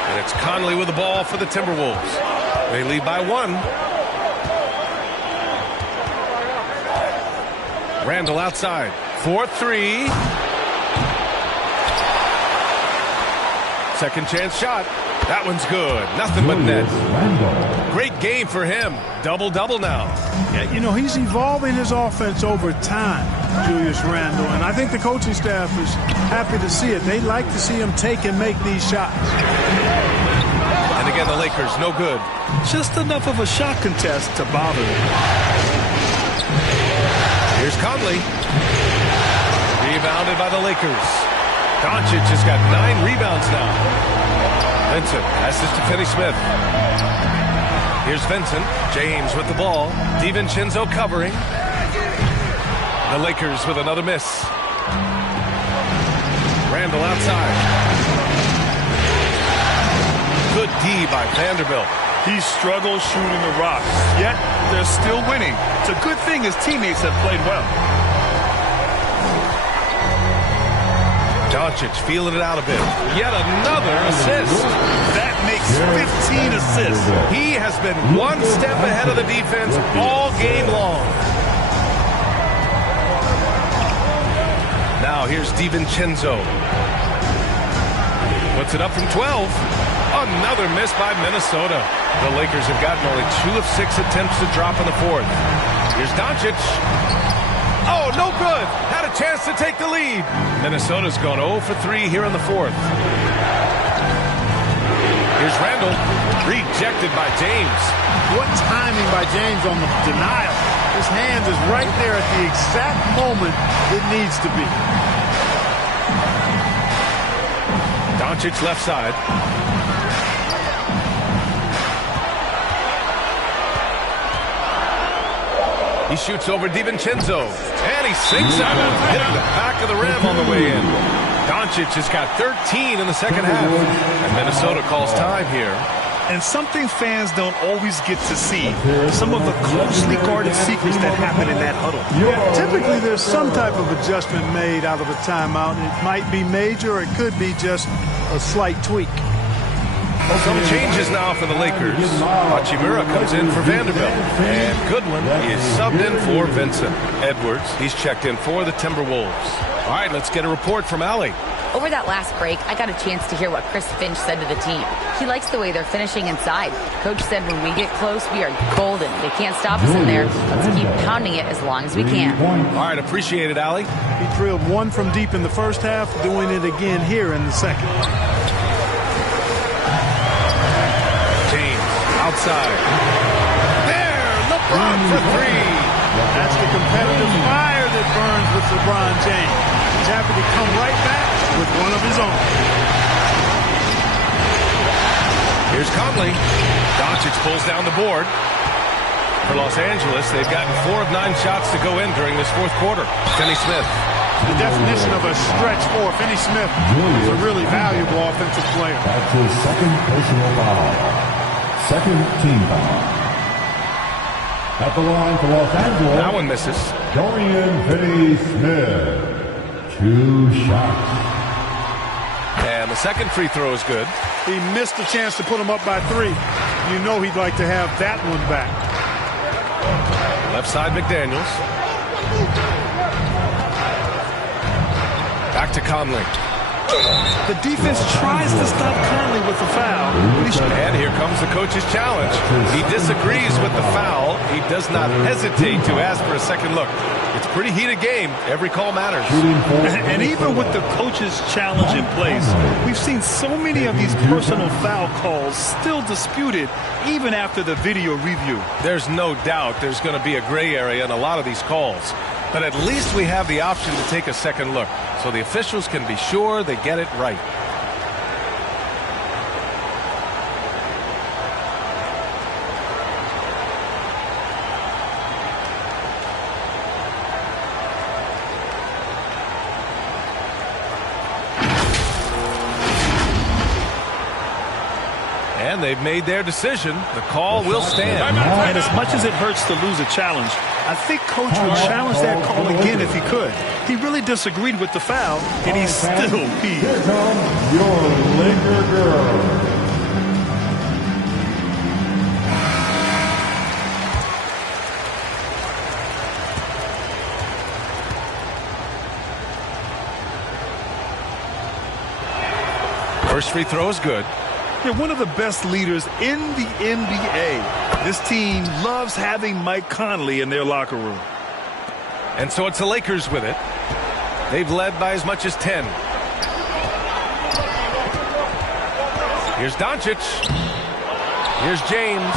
And it's Conley with the ball for the Timberwolves. They lead by 1. Randall outside. 4-3. Second chance shot. That one's good. Nothing but net. Great game for him. Double-double now. Yeah, you know, he's evolving his offense over time, Julius Randle, and I think the coaching staff is happy to see it. They like to see him take and make these shots. And again, the Lakers, no good. Just enough of a shot contest to bother them. Here's Conley. Rebounded by the Lakers. Doncic has got 9 rebounds now. Vincent passes to Finney Smith. Here's Vincent. James with the ball. DiVincenzo covering. The Lakers with another miss. Randall outside. Good D by Vanderbilt. He struggles shooting the rocks, yet they're still winning. It's a good thing his teammates have played well. Doncic feeling it out a bit. Yet another assist. That makes 15 assists. He has been one step ahead of the defense all game long. Now here's DiVincenzo. Puts it up from 12. Another miss by Minnesota. The Lakers have gotten only 2 of 6 attempts to drop in the fourth. Here's Doncic. Oh, no good. Had a chance to take the lead. Minnesota's gone 0 for 3 here in the fourth. Here's Randall. Rejected by James. What timing by James on the denial. His hand is right there at the exact moment it needs to be. Doncic left side. He shoots over DiVincenzo. And he sinks out, hitting the back of the rim on the way in. Doncic has got 13 in the second half. And Minnesota calls time here. And something fans don't always get to see. Some of the closely guarded secrets that happen in that huddle. Yeah, typically there's some type of adjustment made out of a timeout. It might be major, or it could be just a slight tweak. Some changes now for the Lakers. Hachimura comes in for Vanderbilt. And Goodwin is subbed in for Vincent. Edwards, he's checked in for the Timberwolves. All right, let's get a report from Allie. Over that last break, I got a chance to hear what Chris Finch said to the team. He likes the way they're finishing inside. Coach said when we get close, we are golden. They can't stop us in there. Let's keep pounding it as long as we can. All right, appreciate it, Allie. He drilled one from deep in the first half, doing it again here in the second. James, outside. There, LeBron for 3. That's the competitive fire that burns with LeBron James. He's happy to come right back with one of his own. Here's Conley. Doncic pulls down the board. For Los Angeles, they've gotten 4 of 9 shots to go in during this fourth quarter. Finney Smith. The definition of a stretch 4. Finney Smith is a really valuable offensive player. That's his second personal foul. Second team foul. At the line for Los Angeles. That one misses. Dorian Finney-Smith. 2 shots. And the second free throw is good. He missed a chance to put him up by 3. You know he'd like to have that one back. Left side McDaniels. Back to Conley. The defense tries to stop Conley with the foul. And here comes the coach's challenge. He disagrees with the foul. He does not hesitate to ask for a second look. It's a pretty heated game. Every call matters. And even with the coach's challenge in place, we've seen so many of these personal foul calls still disputed even after the video review. There's no doubt there's going to be a gray area in a lot of these calls. But at least we have the option to take a second look, so the officials can be sure they get it right. And they've made their decision. The call will stand. And as much as it hurts to lose a challenge, I think Coach would challenge that call again if he could. He really disagreed with the foul, and he's still peeved. Here comes your Laker girl. First free throw is good. They're one of the best leaders in the NBA. This team loves having Mike Conley in their locker room. And so it's the Lakers with it. They've led by as much as 10. Here's Doncic. Here's James.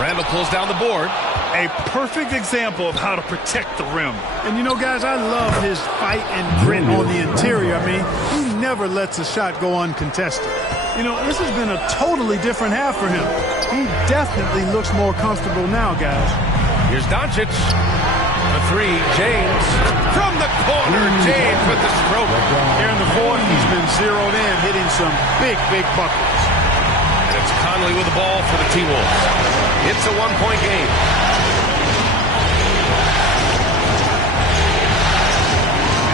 Randall pulls down the board. A perfect example of how to protect the rim. And you know, guys, I love his fight and grit on the interior. I mean, he never lets a shot go uncontested. You know, this has been a totally different half for him. He definitely looks more comfortable now, guys. Here's Doncic. The three. James from the corner. James with the stroke. Here in the fourth, he's been zeroed in, hitting some big buckets. And it's Conley with the ball for the T-Wolves. It's a one-point game.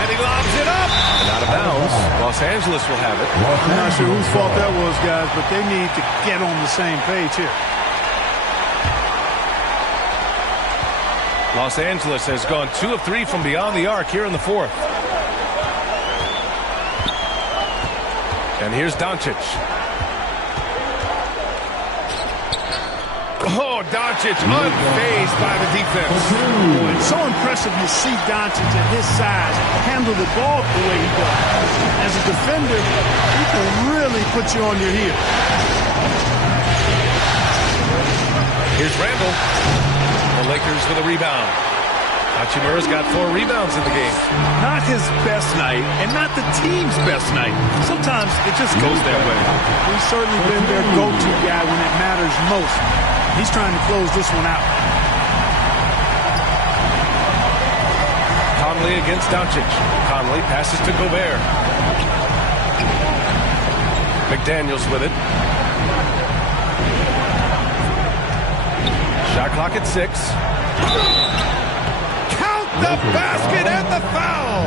And he lobs it up. And out of bounds. Los Angeles will have it. I'm not sure whose fault that was, guys, but they need to get on the same page here. Los Angeles has gone 2 of 3 from beyond the arc here in the fourth. And here's Doncic. Oh, Doncic unfazed by the defense. It's so impressive to see Doncic at his size handle the ball the way he does. As a defender, he can really put you on your heels. Here's Randall. The Lakers with a rebound. Hachimura's got 4 rebounds in the game. Not his best night, and not the team's best night. Sometimes it just goes that way. He's certainly been their go-to guy when it matters most. He's trying to close this one out. Conley against Doncic. Conley passes to Gobert. McDaniels with it. Shot clock at 6. Count the basket and the foul.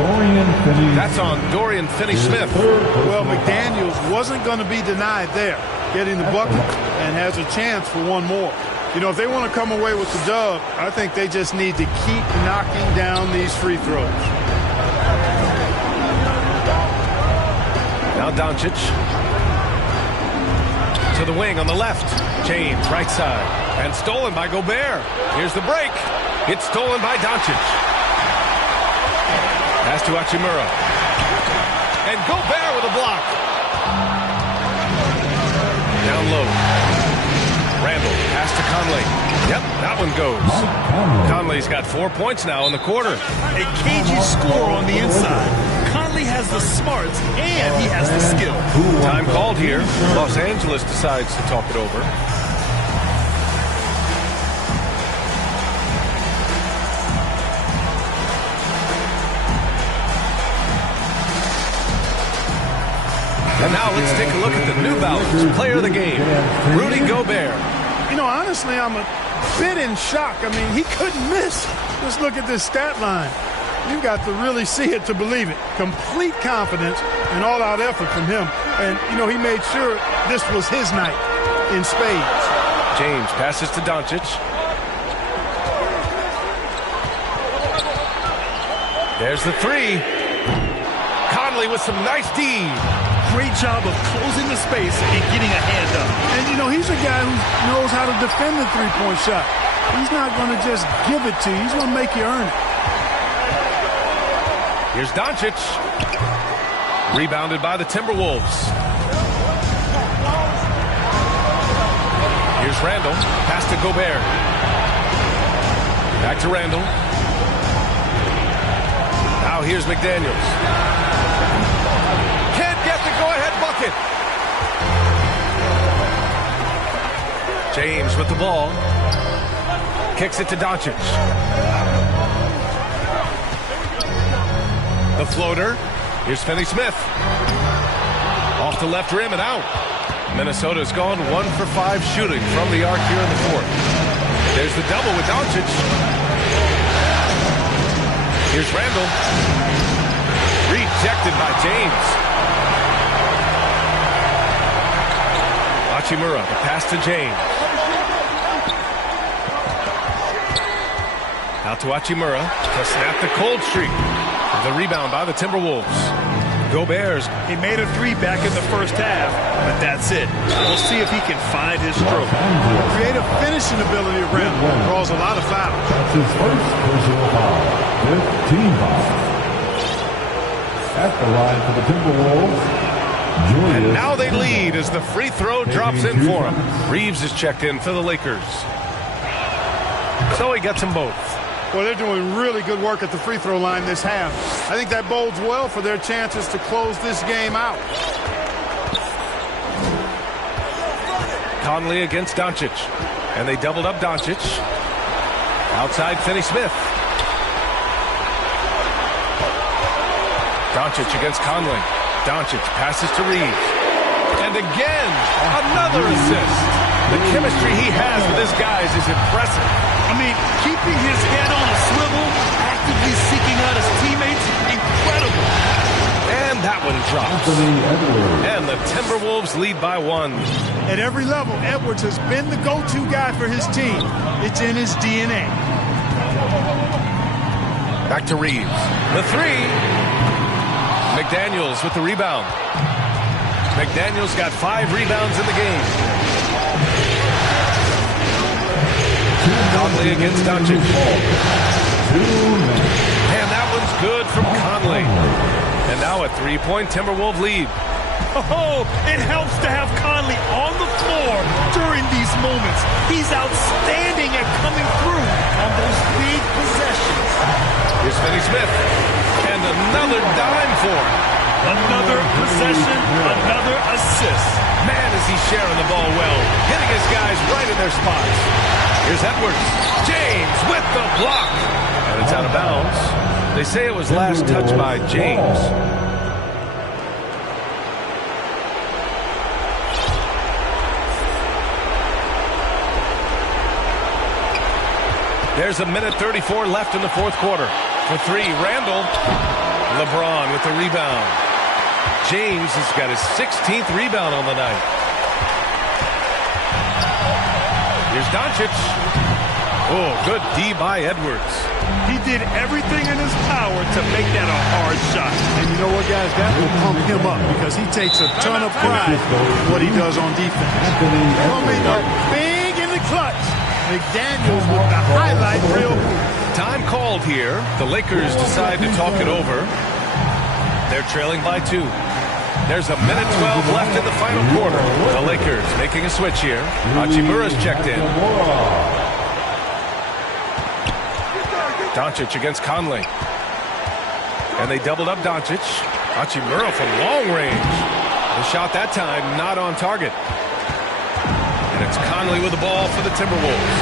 That's on Dorian Finney-Smith. Well, McDaniels wasn't going to be denied there, getting the bucket, and has a chance for one more. You know, if they want to come away with the dub, I think they just need to keep knocking down these free throws. Now Doncic. To the wing on the left. James, right side. And stolen by Gobert. Here's the break. It's stolen by Doncic. Pass to Hachimura. And Gobert with a block. Down low. Randall, pass to Conley. Yep, that one goes. Conley's got 4 points now in the quarter. A cagey score on the inside. Conley has the smarts, and he has the skill. Time called here. Los Angeles decides to talk it over. And now let's take a look at the New Balance player of the game, Rudy Gobert. You know, honestly, I'm a bit in shock. I mean, he couldn't miss. Just look at this stat line. You've got to really see it to believe it. Complete confidence and all-out effort from him. And, you know, he made sure this was his night in spades. James passes to Doncic. There's the 3. Conley with some nice D. Great job of closing the space and getting a hand up. And, you know, he's a guy who knows how to defend the three-point shot. He's not going to just give it to you. He's going to make you earn it. Here's Doncic. Rebounded by the Timberwolves. Here's Randall. Pass to Gobert. Back to Randall. Now here's McDaniels. Go-ahead bucket. James with the ball. Kicks it to Doncic. The floater. Here's Finney-Smith. Off the left rim and out. Minnesota's gone 1 for 5 shooting from the arc here in the fourth. There's the double with Doncic. Here's Randall. Rejected by James. Hachimura, the pass to James. Out to Hachimura to snap the cold streak. The rebound by the Timberwolves. Gobert's. He made a 3 back in the first half, but that's it. We'll see if he can find his stroke. Creative finishing ability around him draws a lot of fouls. That's his first personal foul. 15 foul. At the line for the Timberwolves. And now they lead as the free throw drops in for him. Reeves is checked in for the Lakers. So he gets them both. Well, they're doing really good work at the free throw line this half. I think that bodes well for their chances to close this game out. Conley against Doncic. And they doubled up Doncic. Outside Finney-Smith. Doncic against Conley. Doncic passes to Reeves. And again, another assist. The chemistry he has with his guys is impressive. I mean, keeping his head on a swivel, actively seeking out his teammates, incredible. And that one drops. And the Timberwolves lead by 1. At every level, Edwards has been the go-to guy for his team. It's in his DNA. Back to Reeves. The 3. McDaniels with the rebound. McDaniels got 5 rebounds in the game. Conley against Doncic. And that one's good from Conley. And now a 3-point Timberwolves lead. Oh, it helps to have Conley on the floor during these moments. He's outstanding at coming through on those big possessions. Here's Finney-Smith. And another dime for him. Another possession, another assist. Man, is he sharing the ball well. Hitting his guys right in their spots. Here's Edwards. James with the block. And it's out of bounds. They say it was last touched by James. There's a minute 34 left in the fourth quarter. For 3, Randall. LeBron with the rebound. James has got his 16th rebound on the night. Here's Doncic. Oh, good D by Edwards. He did everything in his power to make that a hard shot. And you know what, guys? That will pump him up because he takes a ton of pride in what he does on defense. Coming up big in the clutch. McDaniels with the highlight reel. Time called here. The Lakers decide to talk it over. They're trailing by 2. There's a minute 12 left in the final quarter. The Lakers making a switch here. Hachimura's checked in. Doncic against Conley. And they doubled up Doncic. Hachimura from long range. The shot that time not on target. And it's Conley with the ball for the Timberwolves.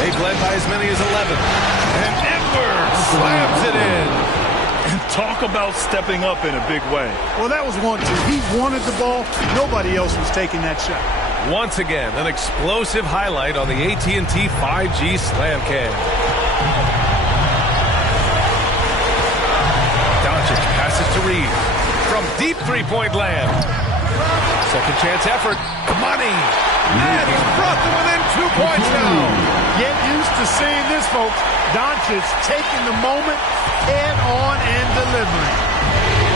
They've led by as many as 11. And Edwards slams it in. And talk about stepping up in a big way. Well, that was 1-2. He wanted the ball. Nobody else was taking that shot. Once again, an explosive highlight on the AT&T 5G Slam Cam. Doncic passes to Reeves from deep three-point land. Second chance effort. Money. And he's brought them within 2 points now. Get used to seeing this, folks. Doncic taking the moment head on and delivering.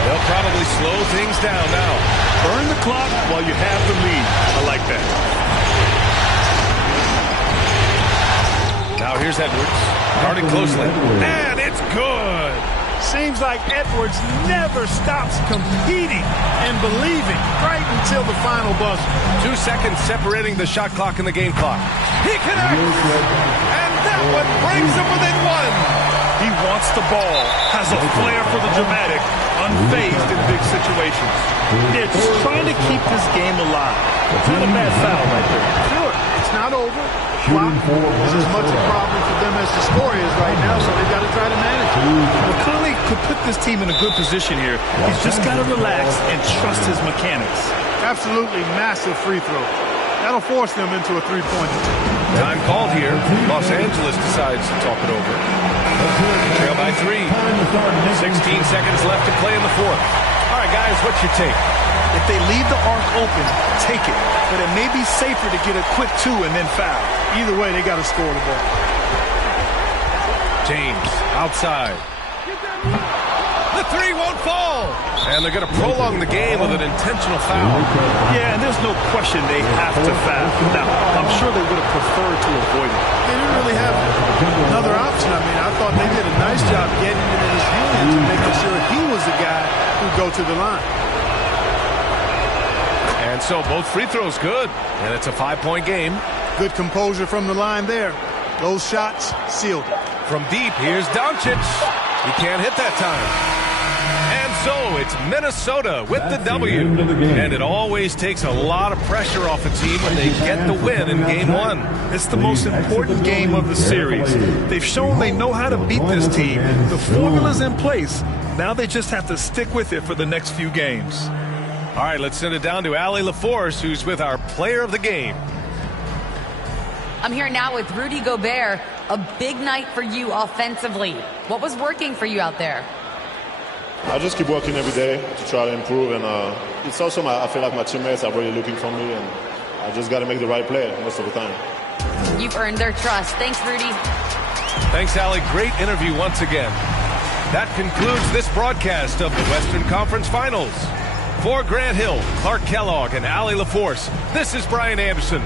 They'll probably slow things down now. Burn the clock while you have the lead. I like that. Now here's Edwards. Guarded closely. And it's good. Seems like Edwards never stops competing and believing right until the final buzzer. 2 seconds separating the shot clock and the game clock. He connects. And that one brings him within 1. He wants the ball, has a flair for the dramatic, unfazed in big situations. They're just trying to keep this game alive. It's not a bad foul right there. Sure, it's not over. Clock is as much a problem for them as the score is right now, so they've got to try to manage it. Well, Conley could put this team in a good position here. He's just got to relax and trust his mechanics. Absolutely massive free throw. That'll force them into a three-pointer. Time called here. Los Angeles decides to talk it over. Trail by 3. 16 seconds left to play in the fourth. All right, guys, what's your take? If they leave the arc open, take it. But it may be safer to get a quick 2 and then foul. Either way, they got to score the ball. James outside. The 3 won't fall. And they're going to prolong the game with an intentional foul. Yeah, and there's no question they have to foul. Now, I'm sure they would have preferred to avoid it. They didn't really have another option. I mean, I thought they did a nice job getting into his hands and making sure he was the guy who'd go to the line. And so both free throws good. And it's a 5-point game. Good composure from the line there. Those shots sealed it. From deep, here's Doncic. He can't hit that time. And so it's Minnesota with the W. And it always takes a lot of pressure off a team when they get the win in Game 1. It's the most important game of the series. They've shown they know how to beat this team. The formula's in place. Now they just have to stick with it for the next few games. All right, let's send it down to Allie LaForce, who's with our player of the game. I'm here now with Rudy Gobert. A big night for you offensively. What was working for you out there? I just keep working every day to try to improve, and it's also I feel like my teammates are really looking for me, and I just got to make the right play most of the time. You've earned their trust. Thanks, Rudy. Thanks, Allie. Great interview once again. That concludes this broadcast of the Western Conference Finals. For Grant Hill, Clark Kellogg, and Allie LaForce, this is Brian Anderson.